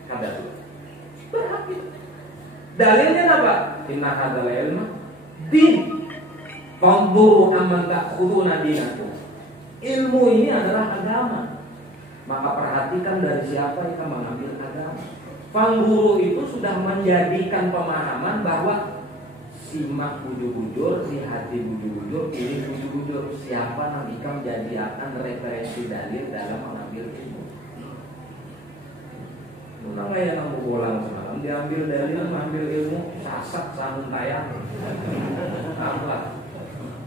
Ada tuh. Berhak itu. Dalilnya apa? Inna hadzal ilma din. Fanzuru amman ta'khuduna dinakum. Ilmu ini adalah agama. Maka perhatikan dari siapa kita mengambil agama. Fangguru itu sudah menjadikan pemahaman bahwa simak bujur-bujur, di hati bujur-bujur, pilih bujur-bujur. Siapa yang akan menjadi akan referensi dalil dalam mengambil ilmu. Menang ya kamu bolang semalam diambil dalil, mengambil ilmu, sasak sangun tayang. Apa?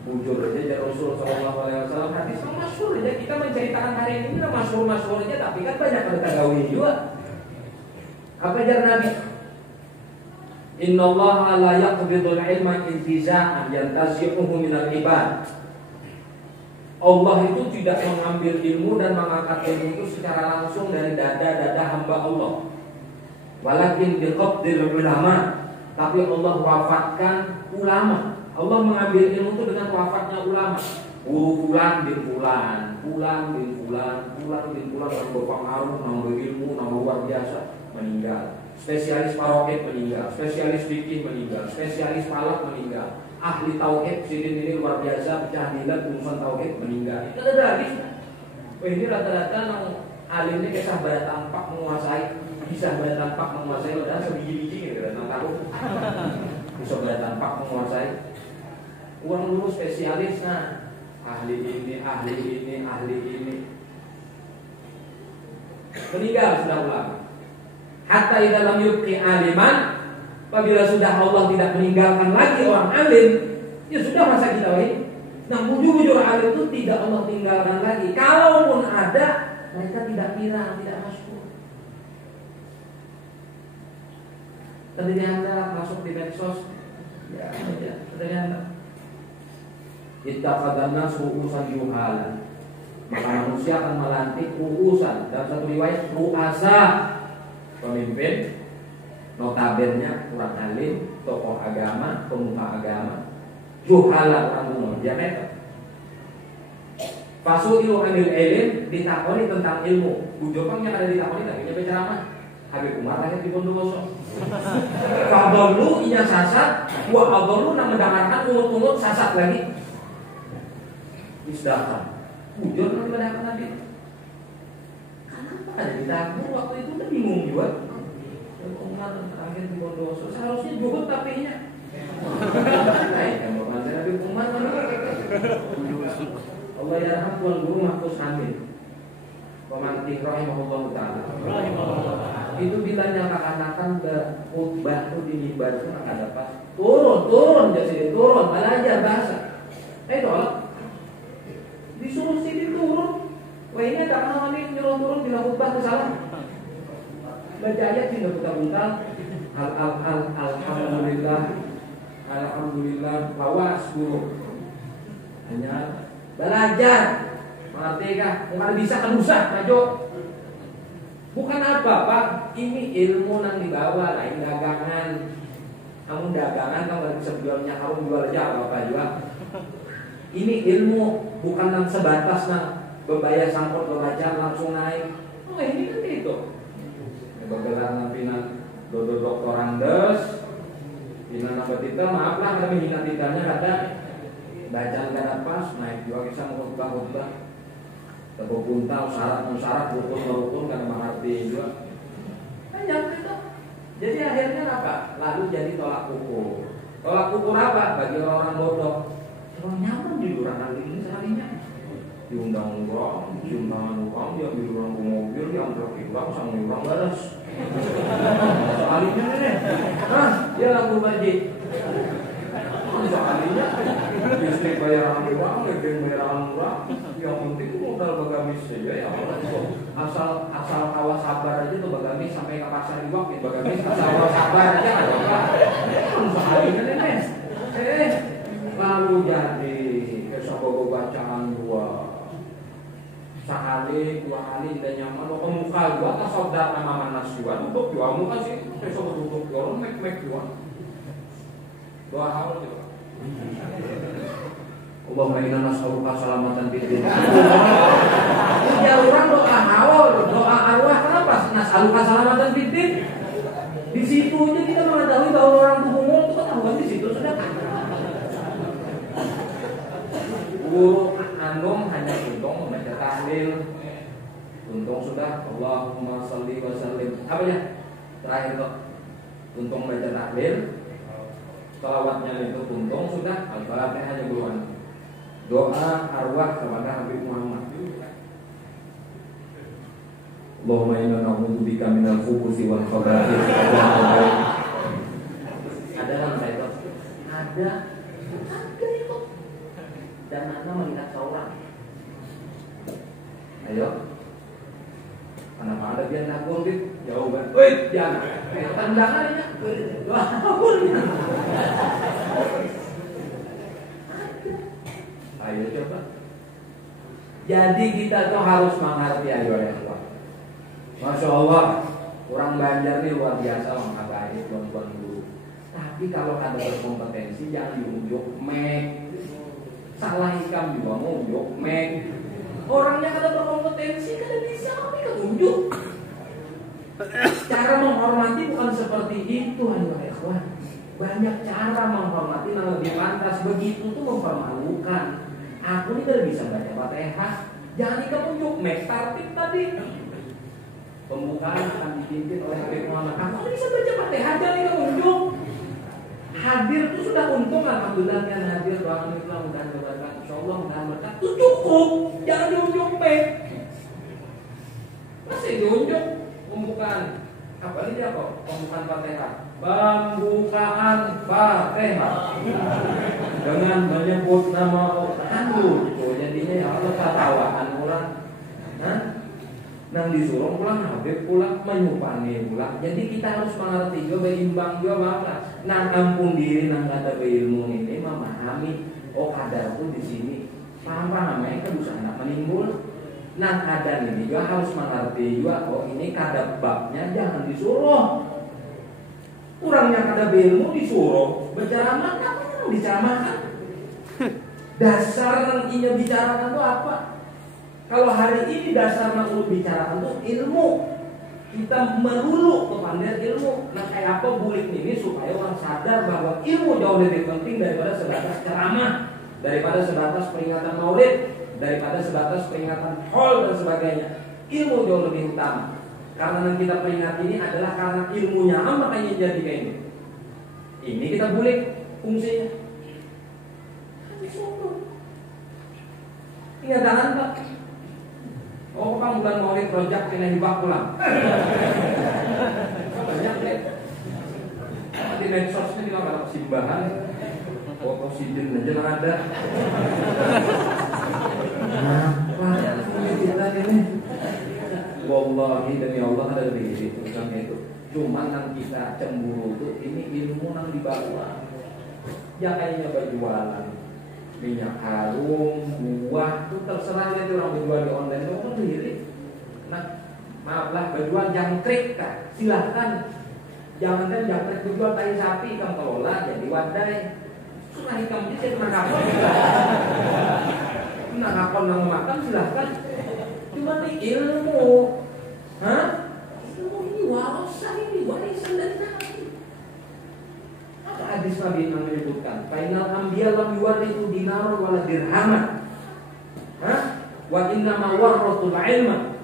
Bujur aja dari Rasul SAW hadis masyhur aja kita menceritakan hari ini masyhur aja, tapi kan banyak yang kita gauli juga. Apa ajar Nabi? Innallaha la yaqbidul ilma intiza'an yantazi'uhu minal ibad. Allah itu tidak mengambil ilmu dan mengangkat ilmu itu secara langsung dari dada-dada hamba Allah. Walakin biqabdil ulama, tapi Allah wafatkan ulama. Allah mengambil ilmu itu dengan wafatnya ulama. Guru fulan bin fulan, fulan bin fulan, fulan bin fulan yang berpengaruh, yang berilmu, yang luar biasa meninggal. Spesialis paroket meninggal, spesialis fikih meninggal, spesialis falak meninggal. Ahli tauhid sidin ini luar biasa, pecah dilat urusan tauhid meninggal. Itu ada hadis. Ini rata-rata yang alim ini kisah pada tampak menguasai, bisa pada tampak menguasai, udah sebiji-biji gitu, datang taruh. Bisa pada tampak menguasai. Uang dulu spesialis, nah ahli ini, ahli ini, ahli ini meninggal sudah ulama. Hatta idza lam yubqi aliman, apabila sudah Allah tidak meninggalkan lagi orang alim, ya sudah masa kita ini. Nah bujur-bujur alim itu tidak Allah tinggalkan lagi. Kalaupun ada, mereka tidak viral, tidak masyhur. Tadi Anda masuk di medsos, ya, tadi Anda. Ittaqadan nas ru'usan yuhalan. Maka manusia akan melantik ru'usan. Dalam satu riwayat ru'asa, pemimpin, notabennya orang alim, tokoh agama, pemuka agama, juhala orang umum, diameter. Fasu'ilu anil ilm, ditakoni tentang ilmu. Bujopang yang ada ditakoni tapi dia berceramah. Habib Umar lahir di Bondowoso. Fadolu inya sasat, wa adolu nak mendengarkan umut-umut sasat lagi. Istirahat. Bujur nanti mendengarkan Nabi. Kenapa ada di dapur waktu itu udah bingung juga. Umar lahir di Bondowoso, seharusnya juhud tapinya. Yang bermanfaat Nabi Umar Allah yarham Tuan Guru Mahfuz Hamid pemantik rahimahullah ta'ala. Itu bila nyatakan ke khutbah itu di mimbar itu akan dapat turun jadi turun belajar bahasa. Allah disuruh sini turun. Wah ini tak mau nih nyuruh turun bila khutbah kesalahan. Baca ayat sih nggak buta-buta. Alhamdulillah lawas guru. Hanya belajar. Mengerti kah? Bukan bisa kan usah maju. Bukan apa Pak, ini ilmu yang dibawa lain dagangan. Kamu dagangan kamu nggak bisa jualnya, kamu jual aja apa juga. Ini ilmu bukan yang sebatas bebayar sangkut belajar langsung naik. Oh ini kan itu. Bergelar nampinan dodo doktorandes. Bina nama kita maaflah ada menghina titanya ada bacaan kata pas naik juga kisah khutbah. Tepuk puntal, syarat, rukun karena mengerti juga. Kan jangan itu. Jadi akhirnya apa? Lalu jadi tolak ukur. Tolak ukur apa? Bagi orang bodoh. Emang nyaman di orang kali ini seharinya. Diundang orang, diundang orang, dia ambil orang ke mobil, dia ambil uang, sama orang balas. Soalnya nih, dia lagu baji. Soalnya, listrik bayaran uang, listrik bayaran murah. Yang penting modal bagamis saja ya. Asal kawas sabar aja tuh bagamis sampai ke pasar iwak ya bagamis asal kawas sabar aja ada apa? Soalnya nih, lalu jadi kesobogo bacaan dua. Sekali, dua kali tidak nyaman, lo muka gua tak saudara nama manas juga, duduk juga muka sih, besok duduk juga, lo mek juga. Doa hal juga. Allahumma inna nas'aluka salamatan fid din. Ya orang doa haul, doa arwah kenapa? Nas'aluka salamatan fid din. Di situ aja kita mengetahui bahwa orang itu ngomong itu ketahuan di situ sudah. Guru anum hanya untung membaca tahlil. Untung sudah Allahumma shalli wa sallim. Apa ya? Terakhir kok. Untung baca tahlil. Salawatnya itu untung sudah. Al-Fatihah hanya buruan. Doa arwah kepada Habib Muhammad. Allahumma inna na'udzubika minal khubuthi wal khaba'ith. Ada kan saya itu? Ada itu. Dan Anda melihat seorang. Ayo. Kenapa ada biar nakul gitu? Jawaban. Wih, jangan. Tendangannya. Doa. Ayo coba. Jadi kita tuh harus mengerti ayo ya Allah. Masya Allah, orang Banjar nih luar biasa menghargai tuan-tuan guru. Tapi kalau ada berkompetensi jangan diunjuk mek. Salah hikam juga ngunjuk mek. Orangnya kada berkompetensi kada bisa mereka unjuk. Cara menghormati bukan seperti itu ayo ya Allah. Banyak cara menghormati yang lebih pantas. Begitu tuh mempermalukan. Aku ini tidak bisa baca Fatihah. Jangan kamu unjuk mek tartib tadi. Pembukaan akan dipimpin oleh Habib Muhammad. Aku bisa baca Fatihah jangan kamu unjuk. Hadir itu sudah untung alhamdulillah kan hadir doa itu mudah berkat insyaallah mudah berkat itu cukup. Jangan diunjuk mek. Masih diunjuk pembukaan. Apa ini apa? Pembukaan Fatihah. Pembukaan Fatihah dengan menyebut nama anu gitu. Jadinya ya Allah katawaan orang. Nang disuruh pulang Habib pulang menyupani pulang. Jadi kita harus mengerti juga berimbang juga malah. Nang ampun diri nang kata berilmu ini memahami oh kadarku di sini. Paham namanya kedusan anak menimbul. Nang kadar ini juga harus mengerti juga oh ini kadar babnya jangan disuruh. Kurangnya kada berilmu disuruh berceramah apa yang diceramahkan? Dasar yang ingin bicarakan itu apa? Kalau hari ini dasar yang lu bicarakan itu ilmu. kita melulu kepada ilmu. Nah, kayak apa bulik ini supaya orang sadar bahwa ilmu jauh lebih penting daripada sebatas ceramah, daripada sebatas peringatan maulid, daripada sebatas peringatan haul dan sebagainya. Ilmu jauh lebih utama. Karena yang kita peringati ini adalah karena ilmunya makanya jadi kayak ini. Ini kita bulik fungsinya. Ingat jangan Pak. Oh, Bang bulan maulid project kena hibah pulang. Banyak deh. Di medsosnya juga kalau simbahan, foto sidin aja nggak ada. Apa kita ini? Wallahi demi Allah ada lebih itu itu. Cuma yang kita cemburu tuh ini ilmu yang dibawa. Ya kayaknya berjualan minyak harum, buah itu terserah dia orang berjual di online itu kan sendiri. Nah, maaflah berjual jangkrik kan, silahkan. Jangan jangkrik berjual tai sapi kamu kelola jadi wadai. Suka hikam itu pernah kapal. Pernah kapal nang makan silahkan. Cuma nih ilmu, ilmu ini warisan dari Nabi. Hadis Nabi yang menyebutkan Fainal anbiya lam yuwarithu dinar wala dirhaman. Wa inna ma warathul ilma.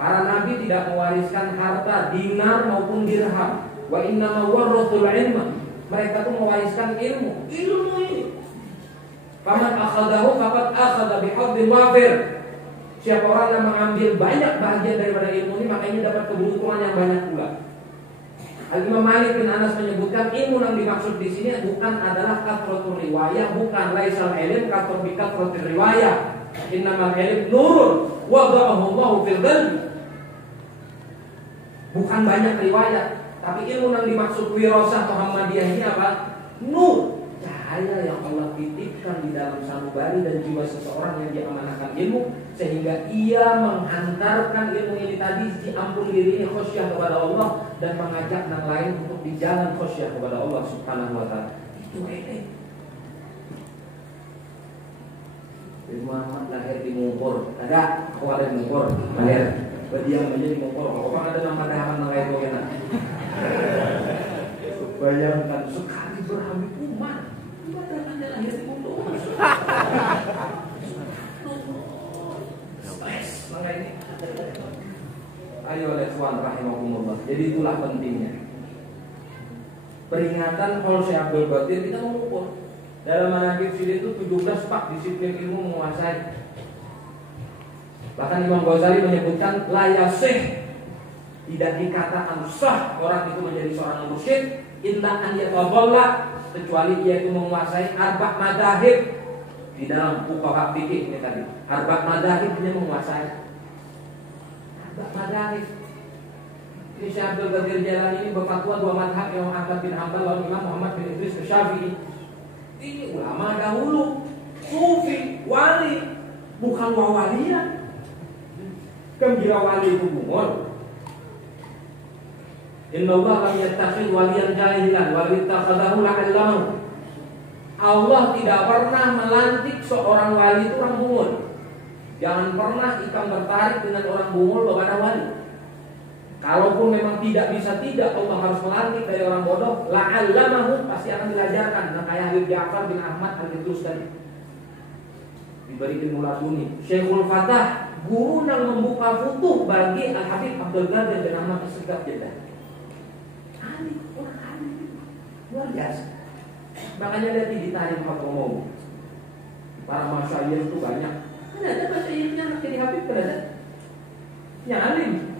Para nabi tidak mewariskan harta dinar maupun dirham. Wa inna ma warathul ilma. Mereka itu mewariskan ilmu ini. Faman akhadahu faqad akhadha bihadzin wafir. Siapa orang yang mengambil banyak bagian daripada ilmu ini makanya dapat keberuntungan yang banyak pula. Al-Imam Malik bin Anas menyebutkan ilmu yang dimaksud di sini bukan adalah kathratul riwayah, bukan laisal ilm kathratul riwayah. Innamal ilm nurun wada'ahu Allahu fil qalbi. Bukan banyak riwayat, tapi ilmu yang dimaksud wirasah Muhammadiyah ini apa? Nur, cahaya yang Allah titipkan di dalam sanubari dan jiwa seseorang yang diamanahkan ilmu sehingga ia menghantarkan ilmu ini tadi diampuni dirinya khasyah kepada Allah dan mengajak yang lain untuk di jalan khasyah kepada Allah Subhanahu wa taala. Itu ini. Muhammad lahir di Mungkur. Ada keluar di Mungkur, lahir. Berdiam aja di Mungkur. Orang ada nama dahaman nang itu enak. Bayangkan sekali berhamil umat. Padahal dia lahir di Mungkur. Maka ini ayo ikhwan rahimahumullah. Jadi itulah pentingnya peringatan haul Syekh Abdul Qadir kita mengukur. Dalam manaqib sini itu 17 pak disiplin ilmu menguasai. Bahkan Imam Ghazali menyebutkan la yasih, tidak dikatakan sah orang itu menjadi seorang mursyid illa an yatadalla, kecuali dia itu menguasai arba' madzhab. Di dalam fuqaha fikih ini tadi arba' madzhab dia menguasai madhab. Ini Syekh Abdul Qadir Jailani ini berfatwa dua madhab, Imam Ahmad bin Hanbal lawan Imam Muhammad bin Idris Syafi'i. Ini ulama dahulu, sufi, wali, bukan wawalian. Kira wali itu bungol. Inna Allah lam yattakhidh waliyan jahilan wa ittakhadahu la'allamahu. Allah tidak pernah melantik seorang wali itu orang bungol. Jangan pernah ikam tertarik dengan orang bungul kepada wali. Kalaupun memang tidak bisa Allah harus melantik dari orang bodoh, la'allamahu, pasti akan diajarkan. Nah, kayak Habib Ja'far bin Ahmad al-Idrus tadi diberi ilmu laduni. Syekhul Fatah, guru yang membuka futuh bagi Al-Habib Abdul Qadir bin Ahmad As-Segaf Jeddah. Alim, orang alim, luar biasa. Makanya dia ditarik Hadramaut. Para masyayikh itu banyak. Ada bahasa Inggrisnya anak jadi Habib berada. Ya alim.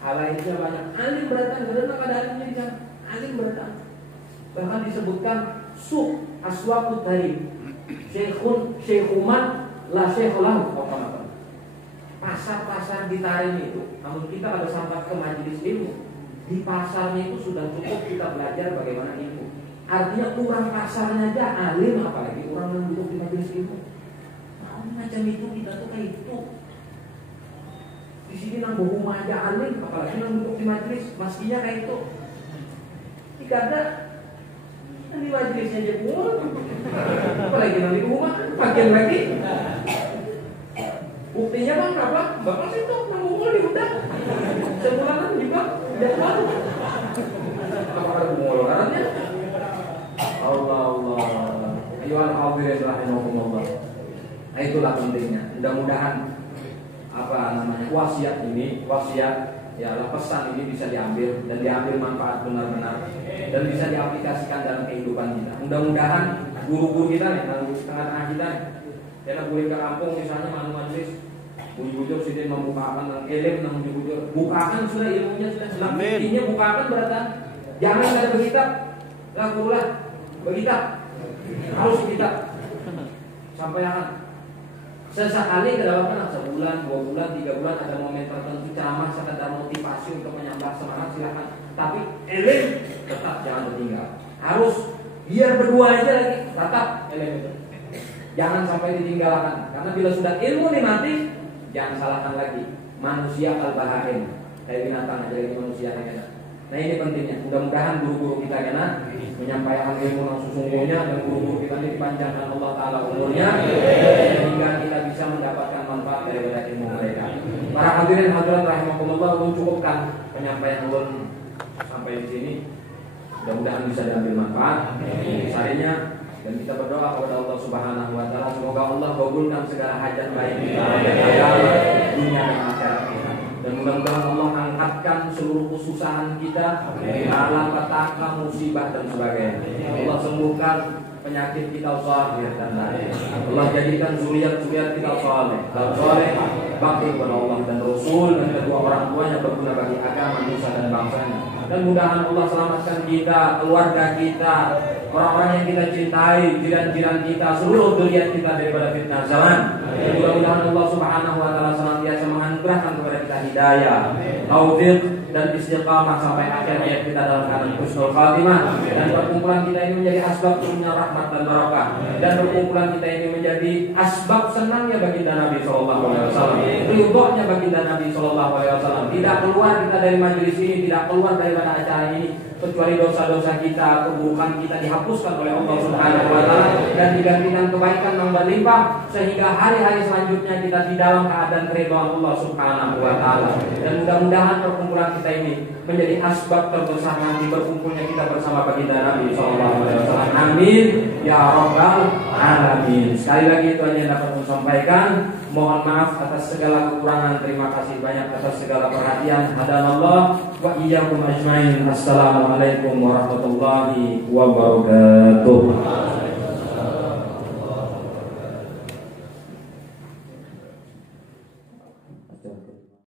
Halaiknya banyak. Alim berdatang karena ada alimnya di sana. Alim berdatang. Bahkan disebutkan suq aswaqut tarim. Syekhuman la syekhulahu. Pasar-pasar di Tarim itu. Namun kita pada sampai ke majelis ilmu, di pasarnya itu sudah cukup kita belajar bagaimana ilmu. Artinya kurang pasarnya aja alim, apalagi orang yang duduk di majelis ilmu. Macam itu kita tuh kayak itu. Di sini nang rumah aja alim, apalagi nang duduk di majelis, mestinya kayak itu. Jika ada di majelisnya aja pun, apalagi nang di rumah, bagian lagi. Buktinya bang apa? Bapak situ nang di udah. Sebulanan juga tidak malu. Apa ada pengolorannya? Allah. Ayuhal hadirin rahimakumullah. Nah, itulah pentingnya. Mudah-mudahan wasiat ya pesan ini bisa diambil dan diambil manfaat benar-benar dan bisa diaplikasikan dalam kehidupan kita. Mudah-mudahan guru-guru kita nih, tengah-tengah kita nih, kita boleh ke kampung misalnya majelis bujur sini membukakan ilmu nang bujur, bukakan sudah ilmunya sudah jelas. Intinya bukakan berarti jangan ada berkitab, lakulah berkitab, harus berkitab sampai akan sesekali ke dalam sebulan, 2 bulan, 3 bulan ada momen tertentu ceramah sekedar motivasi untuk menambah semangat silakan. Tapi ilmu tetap jangan tertinggal. Harus biar berdua aja lagi tetap ilmu itu. Jangan sampai ditinggalkan. Karena bila sudah ilmu dimati, jangan salahkan lagi. Manusia kalbahain, kayak binatang aja lagi manusia kan. Nah ini pentingnya. Mudah-mudahan guru-guru kita kena menyampaikan ilmu yang sesungguhnya dan guru-guru kita ini dipanjangkan Allah Taala umurnya sehingga kita bisa mendapatkan manfaat daripada ilmu mereka. Para hadirin hadirat rahimakumullah, ulun cukupkan penyampaian ulun sampai di sini. Mudah-mudahan bisa diambil manfaat sarinya dan kita berdoa kepada Allah Subhanahu wa taala semoga Allah kabulkan segala hajat baik kita dunia dan akhirat kita. Dan mudah-mudahan Allah angkatkan seluruh kesusahan kita, malapetaka, musibah dan sebagainya. Allah sembuhkan penyakit kita zahir dan batin. Allah jadikan zuriat-zuriat kita saleh bakti kepada Allah dan Rasul dan kedua orang tuanya berguna bagi agama, nusa dan bangsanya. Dan mudahan Allah selamatkan kita, keluarga kita, orang-orang yang kita cintai, jiran-jiran kita, seluruh zuriat kita daripada fitnah zaman. Dan mudah-mudahan Allah Subhanahu wa taala senantiasa menganugerahkan kepada kita hidayah, taufik dan istiqamah sampai akhir hayat kita dalam keadaan husnul khatimah. Dan perkumpulan kita ini menjadi asbab turunnya rahmat dan barakah. Dan perkumpulan kita ini menjadi asbab senangnya baginda Nabi sallallahu alaihi wasallam, ridhonya baginda Nabi sallallahu alaihi wasallam. Tidak keluar kita dari majelis ini, tidak keluar daripada acara ini kecuali dosa-dosa kita, keburukan kita dihapuskan oleh Allah Subhanahu wa taala dan digantikan kebaikan yang berlimpah sehingga hari-hari selanjutnya kita di dalam keadaan keridhaan Allah Subhanahu wa taala. Dan mudah-mudahan perkumpulan kita ini menjadi asbab terbesar nanti berkumpulnya kita bersama baginda Nabi sallallahu alaihi wasallam. Amin ya rabbal alamin. Sekali lagi itu aja yang dapat saya sampaikan. Mohon maaf atas segala kekurangan. Terima kasih banyak atas segala perhatian. Hadanallah wa iyyakum ajmain. Assalamualaikum warahmatullahi wabarakatuh.